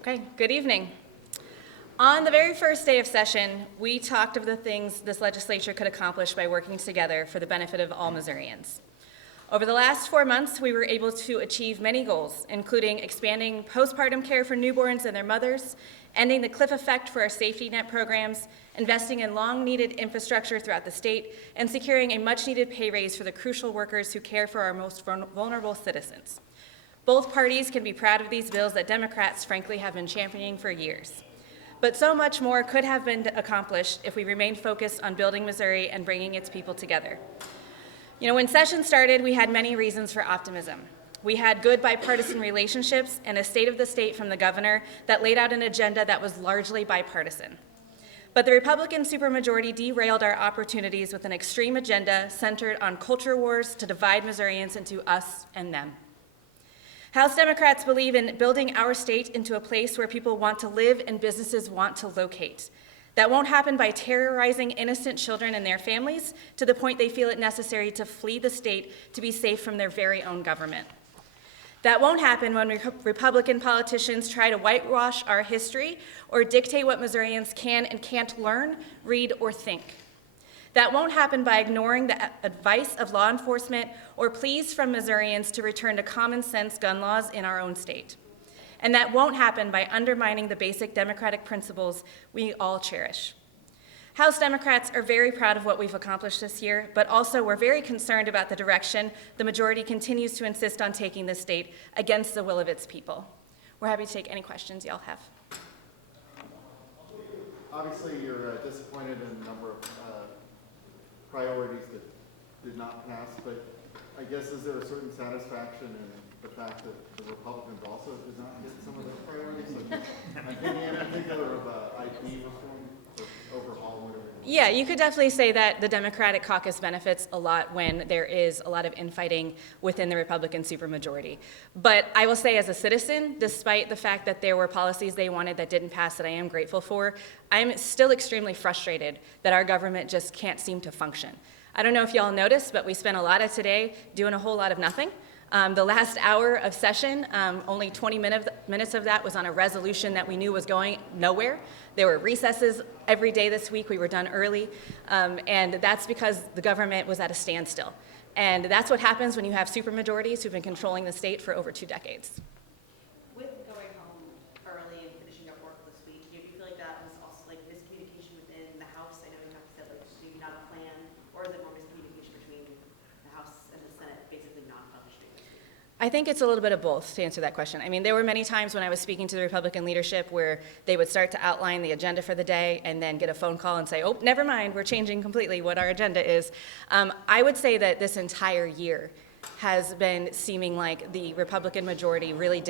Okay, good evening. On the very first day of session, we talked of the things this legislature could accomplish by working together for the benefit of all Missourians. Over the last 4 months, we were able to achieve many goals, including expanding postpartum care for newborns and their mothers, ending the cliff effect for our safety net programs, investing in long-needed infrastructure throughout the state, and securing a much-needed pay raise for the crucial workers who care for our most vulnerable citizens. Both parties can be proud of these bills that Democrats, frankly, have been championing for years. But so much more could have been accomplished if we remained focused on building Missouri and bringing its people together. When session started, we had many reasons for optimism. We had good bipartisan relationships and a state of the state from the governor that laid out an agenda that was largely bipartisan. But the Republican supermajority derailed our opportunities with an extreme agenda centered on culture wars to divide Missourians into us and them. House Democrats believe in building our state into a place where people want to live and businesses want to locate. That won't happen by terrorizing innocent children and their families to the point they feel it necessary to flee the state to be safe from their very own government. That won't happen when Republican politicians try to whitewash our history or dictate what Missourians can and can't learn, read, or think. That won't happen by ignoring the advice of law enforcement or pleas from Missourians to return to common sense gun laws in our own state. And that won't happen by undermining the basic democratic principles we all cherish. House Democrats are very proud of what we've accomplished this year, but also we're very concerned about the direction the majority continues to insist on taking the state against the will of its people. We're happy to take any questions y'all have. Obviously, you're disappointed in a number of priorities that did not pass, but I guess is there a certain satisfaction in the fact that the Republicans also did not get some of those priorities? I'm thinking in particular of IP reform or overhaul, whatever. Yeah, you could definitely say that the Democratic caucus benefits a lot when there is a lot of infighting within the Republican supermajority. But I will say as a citizen, despite the fact that there were policies they wanted that didn't pass that I am grateful for, I'm still extremely frustrated that our government just can't seem to function. I don't know if y'all noticed, but we spent a lot of today doing a whole lot of nothing. The last hour of session, only 20 minutes of that was on a resolution that we knew was going nowhere. There were recesses every day this week. We were done early, and that's because the government was at a standstill. And that's what happens when you have supermajorities who've been controlling the state for over 2 decades. With going home early and finishing up work this week, do you feel like that was also like miscommunication within the House? I know you have said like maybe not a plan, or is it more miscommunication between the House and the Senate basically not publishing this week? I think it's a little bit of both to answer that question. I mean, there were many times when I was speaking to the Republican leadership where they would start to outline the agenda for the day and then get a phone call and say, oh, never mind, we're changing completely what our agenda is. I would say that this entire year has been seeming like the Republican majority really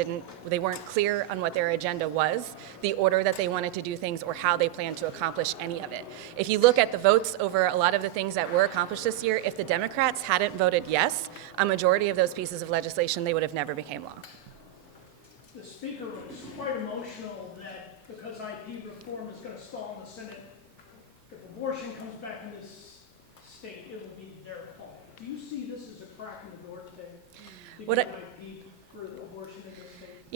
they weren't clear on what their agenda was, the order that they wanted to do things, or how they planned to accomplish any of it. If you look at the votes over a lot of the things that were accomplished this year, if the Democrats hadn't voted yes, a majority of those pieces of legislation, they would have never became law. The speaker was quite emotional that because IP reform is going to stall in the Senate, if abortion comes back in this state, it will be their fault. Do you see this as a crack in the door today? IP for abortion in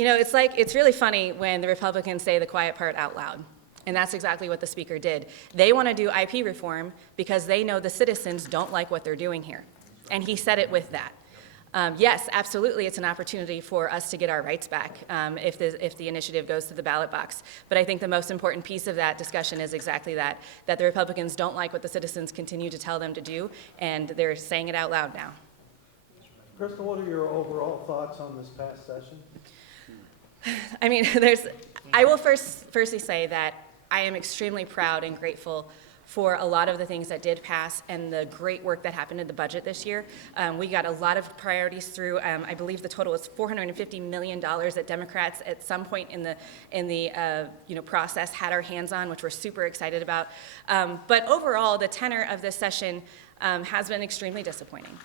this state? It's really funny when the Republicans say the quiet part out loud. And that's exactly what the speaker did. They want to do IP reform because they know the citizens don't like what they're doing here. And he said it with that. Yes, absolutely, it's an opportunity for us to get our rights back if the initiative goes to the ballot box. But I think the most important piece of that discussion is exactly that the Republicans don't like what the citizens continue to tell them to do, and they're saying it out loud now. Crystal, what are your overall thoughts on this past session? I mean, I will firstly say that I am extremely proud and grateful for a lot of the things that did pass and the great work that happened in the budget this year. We got a lot of priorities through. I believe the total was $450 million that Democrats at some point in the process had our hands on, which we're super excited about. But overall, the tenor of this session has been extremely disappointing.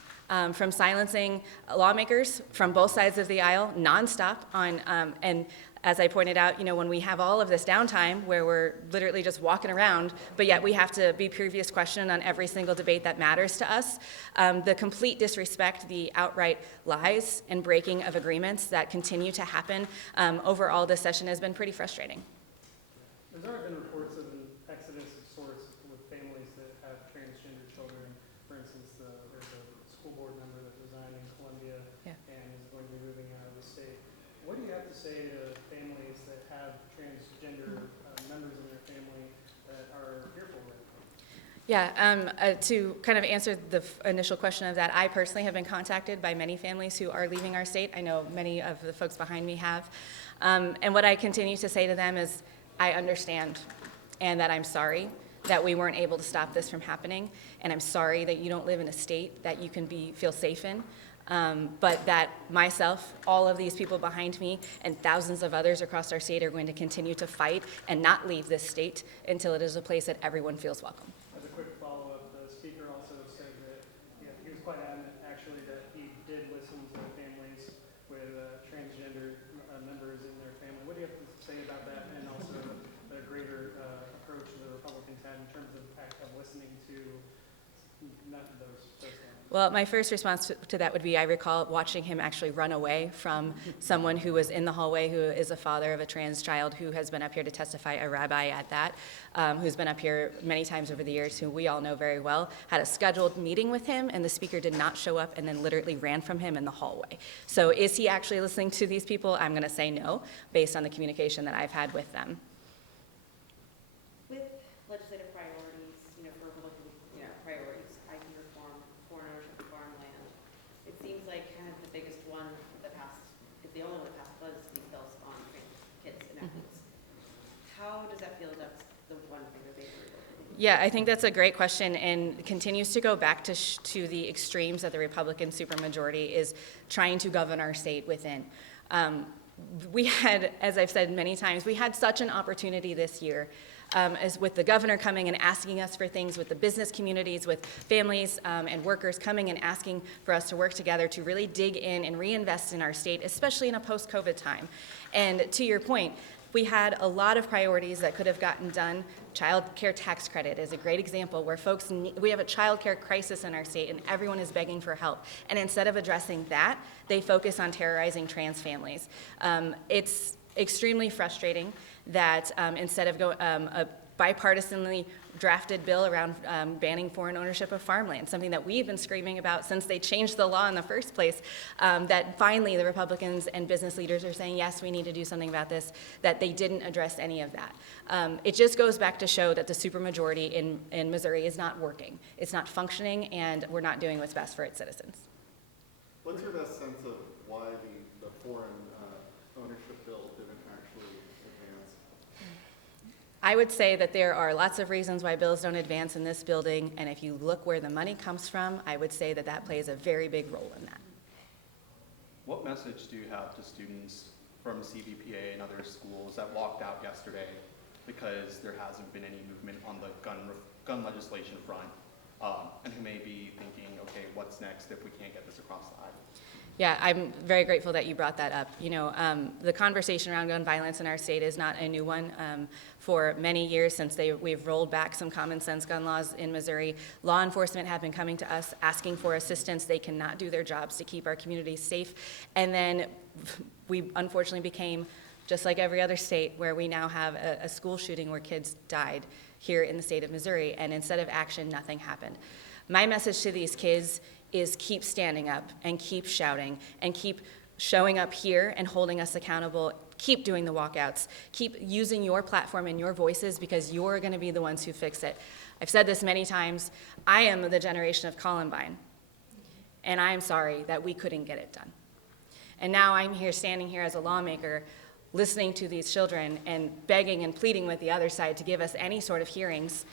From silencing lawmakers from both sides of the aisle nonstop on, and As I pointed out, when we have all of this downtime where we're literally just walking around, but yet we have to be previous questioned on every single debate that matters to us, the complete disrespect, the outright lies and breaking of agreements that continue to happen overall this session has been pretty frustrating. There's already been reports of an exodus of sorts with families that have transgender children. For instance, there's a school board member that resigned in Columbia and is going to be moving out of the state. What do you have to say to families that have transgender members in their family that are fearful of it? Yeah, to kind of answer the initial question of that, I personally have been contacted by many families who are leaving our state. I know many of the folks behind me have. And what I continue to say to them is, I understand and that I'm sorry that we weren't able to stop this from happening. And I'm sorry that you don't live in a state that you can feel safe in. But that myself, all of these people behind me, and thousands of others across our state are going to continue to fight and not leave this state until it is a place that everyone feels welcome. As a quick follow-up, the speaker also said that he was quite adamant, actually, that he did listen to families with transgender members in their family. What do you have to say about that, and also the greater approach the Republicans had in terms of listening to not those families? Well, my first response to that would be, I recall watching him actually run away from someone who was in the hallway, who is a father of a trans child, who has been up here to testify, a rabbi at that, who's been up here many times over the years, who we all know very well, had a scheduled meeting with him, and the speaker did not show up and then literally ran from him in the hallway. So is he actually listening to these people? I'm going to say no, based on the communication that I've had with them. With legislative priorities, for Republican, priorities, IP reform, foreign ownership of foreign land, it seems like kind of the biggest one that passed, if the only one that passed, was these bills on kids and athletes. How does that feel? That's the one thing that they were able to do. Yeah, I think that's a great question, and continues to go back to the extremes that the Republican supermajority is trying to govern our state within. We had, as I've said many times, we had such an opportunity this year, as with the governor coming and asking us for things, with the business communities, with families and workers coming and asking for us to work together to really dig in and reinvest in our state, especially in a post-COVID time. And to your point, we had a lot of priorities that could have gotten done. Child care tax credit is a great example where folks we have a child care crisis in our state and everyone is begging for help. And instead of addressing that, they focus on terrorizing trans families. It's extremely frustrating that instead of a bipartisanly drafted bill around banning foreign ownership of farmland, something that we've been screaming about since they changed the law in the first place, that finally the Republicans and business leaders are saying, yes, we need to do something about this, that they didn't address any of that. It just goes back to show that the supermajority in Missouri is not working. It's not functioning, and we're not doing what's best for its citizens. What's your best sense of why the foreign ownership bill didn't actually advance? I would say that there are lots of reasons why bills don't advance in this building, and if you look where the money comes from, I would say that that plays a very big role in that. What message do you have to students from CVPA and other schools that walked out yesterday because there hasn't been any movement on the gun legislation front, and who may be thinking, okay, what's next if we can't get this across the aisle? Yeah, I'm very grateful that you brought that up. The conversation around gun violence in our state is not a new one. For many years since we've rolled back some common sense gun laws in Missouri, law enforcement have been coming to us asking for assistance. They cannot do their jobs to keep our communities safe. And then we unfortunately became, just like every other state, where we now have a school shooting where kids died here in the state of Missouri, and instead of action, nothing happened. My message to these kids is keep standing up and keep shouting and keep showing up here and holding us accountable. Keep doing the walkouts. Keep using your platform and your voices, because you're going to be the ones who fix it. I've said this many times. I am the generation of Columbine, and I am sorry that we couldn't get it done. And now I'm here, standing here as a lawmaker, listening to these children and begging and pleading with the other side to give us any sort of hearings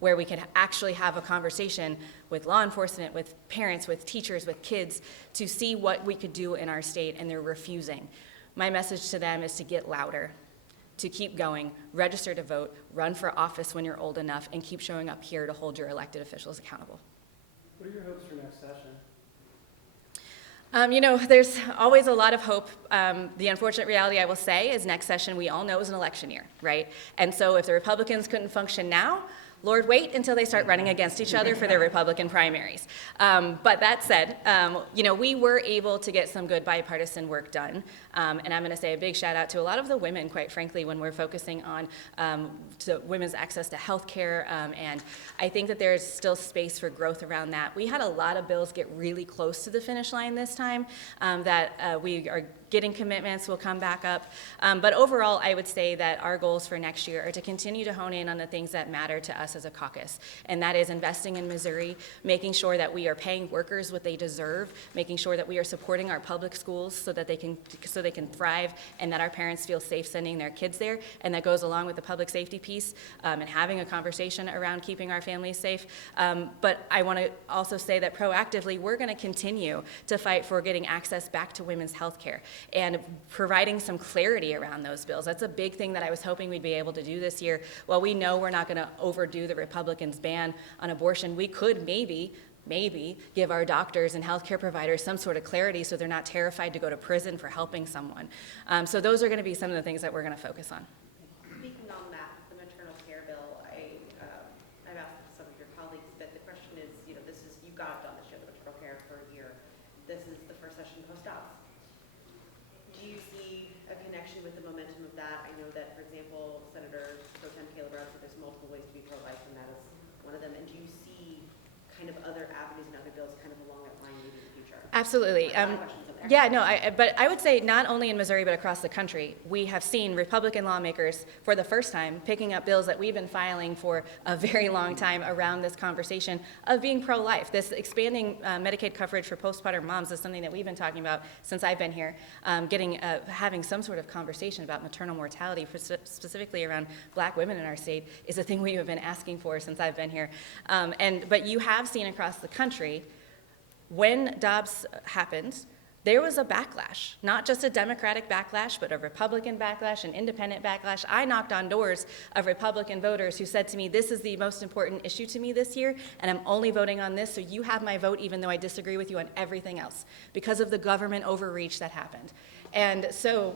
where we could actually have a conversation with law enforcement, with parents, with teachers, with kids, to see what we could do in our state, and they're refusing. My message to them is to get louder, to keep going, register to vote, run for office when you're old enough, and keep showing up here to hold your elected officials accountable. What are your hopes for next session? There's always a lot of hope. The unfortunate reality, I will say, is next session, we all know, is an election year, right? And so if the Republicans couldn't function now, Lord, wait until they start running against each other for their Republican primaries. But that said, we were able to get some good bipartisan work done. And I'm going to say a big shout out to a lot of the women, quite frankly, when we're focusing on to women's access to health care. And I think that there's still space for growth around that. We had a lot of bills get really close to the finish line this time that we are getting commitments will come back up. But overall, I would say that our goals for next year are to continue to hone in on the things that matter to us as a caucus. And that is investing in Missouri, making sure that we are paying workers what they deserve, making sure that we are supporting our public schools so that they can thrive, and that our parents feel safe sending their kids there. And that goes along with the public safety piece and having a conversation around keeping our families safe. But I want to also say that proactively, we're going to continue to fight for getting access back to women's health care and providing some clarity around those bills. That's a big thing that I was hoping we'd be able to do this year. While we know we're not going to overdo the Republicans' ban on abortion, we could maybe give our doctors and healthcare providers some sort of clarity so they're not terrified to go to prison for helping someone. So those are going to be some of the things that we're going to focus on. Speaking on that, the maternal care bill, I've asked some of your colleagues, but the question is, you got it done this year, the maternal care for a year. This is the first session post-ops. Do you see a connection with the momentum of that? I know that, for example, Senator Pro Tem Caleb Brown said there's multiple ways to be pro-life, and that is one of them. And do you see kind of other avenues and other bills kind of along that line maybe in the future? Absolutely. A lot of questions in there. Yeah, no, but I would say not only in Missouri but across the country, we have seen Republican lawmakers for the first time picking up bills that we've been filing for a very long time around this conversation of being pro-life. This expanding Medicaid coverage for postpartum moms is something that we've been talking about since I've been here. Having some sort of conversation about maternal mortality, specifically around Black women in our state, is a thing we have been asking for since I've been here. But you have seen across the country, when Dobbs happened, there was a backlash, not just a Democratic backlash, but a Republican backlash, an independent backlash. I knocked on doors of Republican voters who said to me, this is the most important issue to me this year, and I'm only voting on this, so you have my vote even though I disagree with you on everything else, because of the government overreach that happened. And so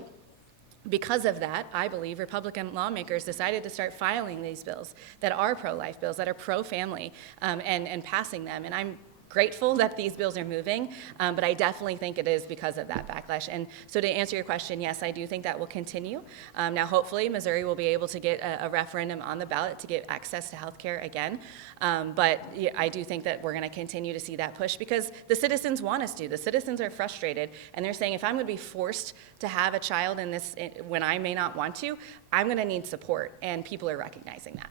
because of that, I believe Republican lawmakers decided to start filing these bills that are pro-life bills, that are pro-family, and passing them. And I'm grateful that these bills are moving, but I definitely think it is because of that backlash. And so to answer your question, yes, I do think that will continue. Now, hopefully, Missouri will be able to get a referendum on the ballot to get access to health care again. But yeah, I do think that we're going to continue to see that push because the citizens want us to. The citizens are frustrated, and they're saying, if I'm going to be forced to have a child in this when I may not want to, I'm going to need support, and people are recognizing that.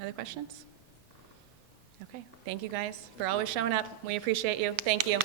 Other questions? Okay, thank you guys for always showing up. We appreciate you. Thank you.